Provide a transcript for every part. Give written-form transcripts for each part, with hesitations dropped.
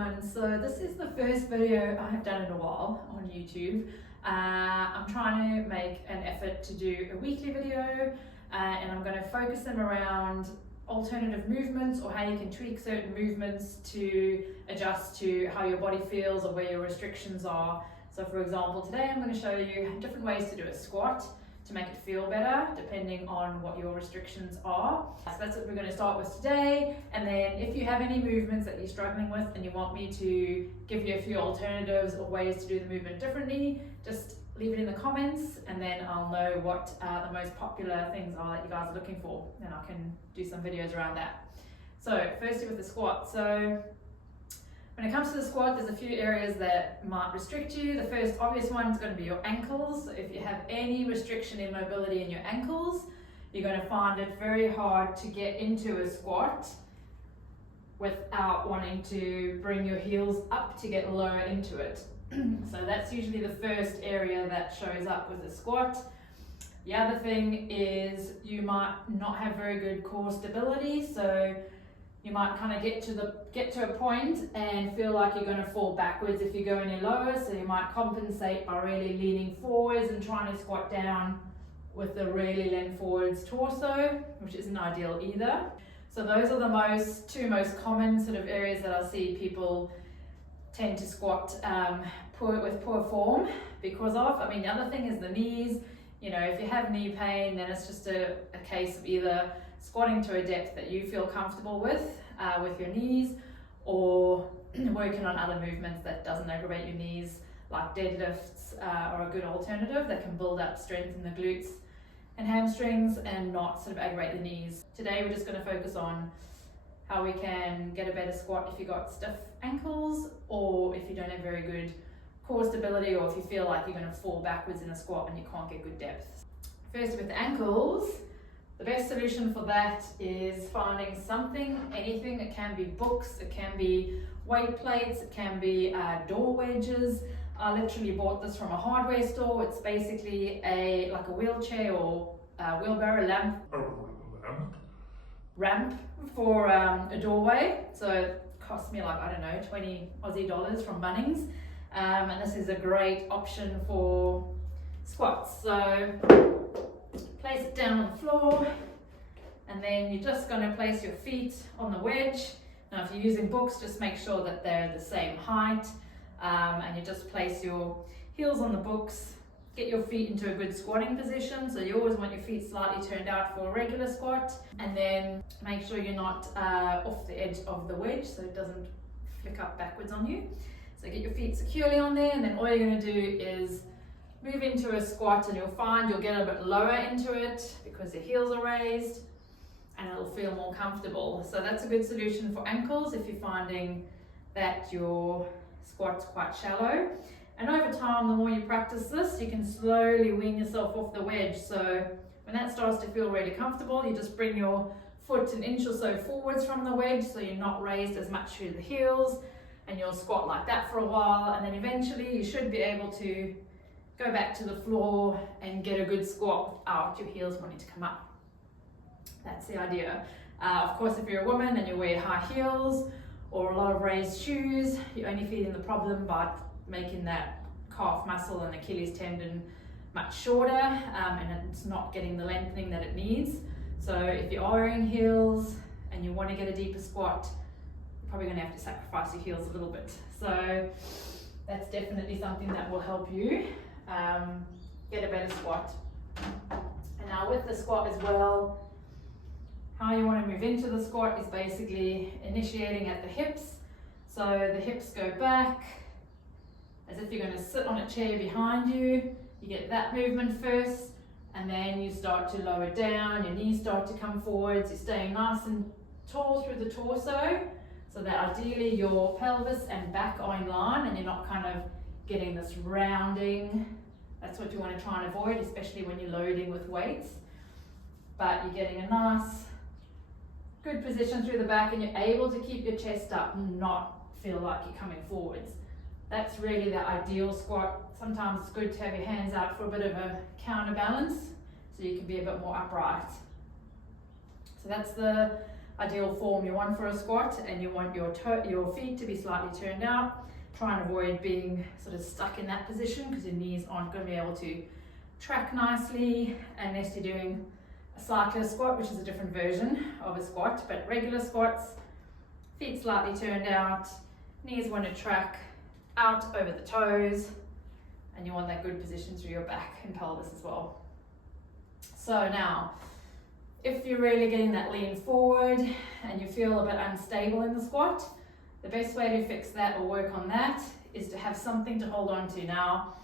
everyone. So this is the first video I have done in a while on YouTube. I'm trying to make an effort to do a weekly video and I'm going to focus them around alternative movements or how you can tweak certain movements to adjust to how your body feels or where your restrictions are. So for example, today I'm going to show you different ways to do a squat to make it feel better depending on what your restrictions are. So that's what we're going to start with today, and then if you have any movements that you're struggling with and you want me to give you a few alternatives or ways to do the movement differently, just leave it in the comments and then I'll know what the most popular things are that you guys are looking for, and I can do some videos around that. So firstly with the squat. So when it comes to the squat, there's a few areas that might restrict you. The first obvious one is going to be your ankles. So if you have any restriction in mobility in your ankles, you're going to find it very hard to get into a squat without wanting to bring your heels up to get lower into it. So that's usually the first area that shows up with a squat. The other thing is you might not have very good core stability, so you might kind of get to a point and feel like you're going to fall backwards if you go any lower, so you might compensate by really leaning forwards and trying to squat down with a really lean forwards torso, which isn't ideal either. So those are the two most common sort of areas that I see people tend to squat with poor form because of. I mean, the other thing is the knees. You know, if you have knee pain, then it's just a case of either squatting to a depth that you feel comfortable with your knees, or working on other movements that doesn't aggravate your knees, like deadlifts are a good alternative that can build up strength in the glutes and hamstrings and not sort of aggravate the knees. Today we're just going to focus on how we can get a better squat if you've got stiff ankles, or if you don't have very good core stability, or if you feel like you're going to fall backwards in a squat and you can't get good depth. First with the ankles, the best solution for that is finding something, anything. It can be books, it can be weight plates, it can be door wedges. I literally bought this from a hardware store. It's basically like a wheelchair or wheelbarrow ramp for a doorway. So it cost me like, I don't know, 20 Aussie dollars from Bunnings. And this is a great option for squats. So place it down on the floor, and then you're just going to place your feet on the wedge. Now if you're using books, just make sure that they're the same height, and you just place your heels on the books. Get your feet into a good squatting position, so you always want your feet slightly turned out for a regular squat, and then make sure you're not off the edge of the wedge so it doesn't flick up backwards on you. So get your feet securely on there, and then all you're going to do is move into a squat, and you'll find you'll get a bit lower into it because the heels are raised and it'll feel more comfortable. So that's a good solution for ankles if you're finding that your squat's quite shallow. And over time, the more you practice this, you can slowly wean yourself off the wedge. So when that starts to feel really comfortable, you just bring your foot an inch or so forwards from the wedge, so you're not raised as much through the heels, and you'll squat like that for a while, and then eventually you should be able to go back to the floor and get a good squat without your heels wanting to come up. That's the idea. Of course, if you're a woman and you wear high heels or a lot of raised shoes, you're only feeding the problem by making that calf muscle and Achilles tendon much shorter, and it's not getting the lengthening that it needs. So if you are wearing heels and you want to get a deeper squat, you're probably going to have to sacrifice your heels a little bit. So that's definitely something that will help you get a better squat. And now with the squat as well, how you want to move into the squat is basically initiating at the hips. So the hips go back as if you're going to sit on a chair behind you. You get that movement first, and then you start to lower down, your knees start to come forwards, you're staying nice and tall through the torso, so that ideally your pelvis and back are in line and you're not kind of getting this rounding. That's what you want to try and avoid, especially when you're loading with weights. But you're getting a nice, good position through the back, and you're able to keep your chest up and not feel like you're coming forwards. That's really the ideal squat. Sometimes it's good to have your hands out for a bit of a counterbalance so you can be a bit more upright. So that's the ideal form you want for a squat, and you want your feet to be slightly turned out. Try and avoid being sort of stuck in that position, because your knees aren't going to be able to track nicely unless you're doing a cycler squat, which is a different version of a squat. But regular squats, feet slightly turned out, knees want to track out over the toes, and you want that good position through your back and pelvis as well. So now, if you're really getting that lean forward and you feel a bit unstable in the squat, the best way to fix that or work on that is to have something to hold on to. Now,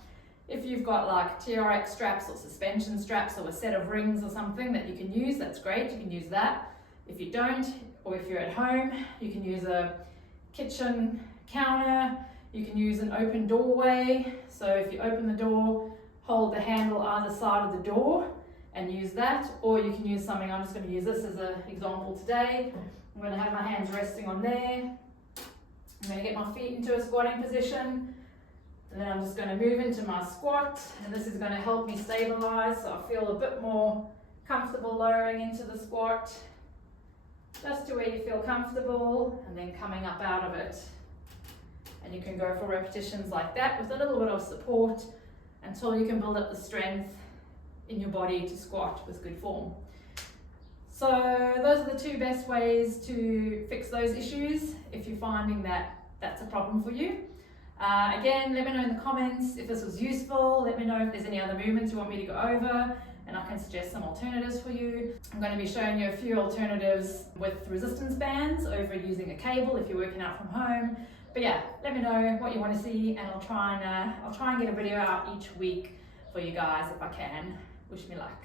if you've got like TRX straps or suspension straps or a set of rings or something that you can use, that's great, you can use that. If you don't, or if you're at home, you can use a kitchen counter, you can use an open doorway. So if you open the door, hold the handle either side of the door and use that, or you can use something. I'm just going to use this as an example today. I'm going to have my hands resting on there. I'm going to get my feet into a squatting position, and then I'm just going to move into my squat, and this is going to help me stabilize so I feel a bit more comfortable lowering into the squat, just to where you feel comfortable, and then coming up out of it. And you can go for repetitions like that with a little bit of support until you can build up the strength in your body to squat with good form. So those are the two best ways to fix those issues if you're finding that that's a problem for you. Again, let me know in the comments if this was useful. Let me know if there's any other movements you want me to go over, and I can suggest some alternatives for you. I'm going to be showing you a few alternatives with resistance bands over using a cable if you're working out from home. But yeah, let me know what you want to see, and I'll try and get a video out each week for you guys if I can. Wish me luck.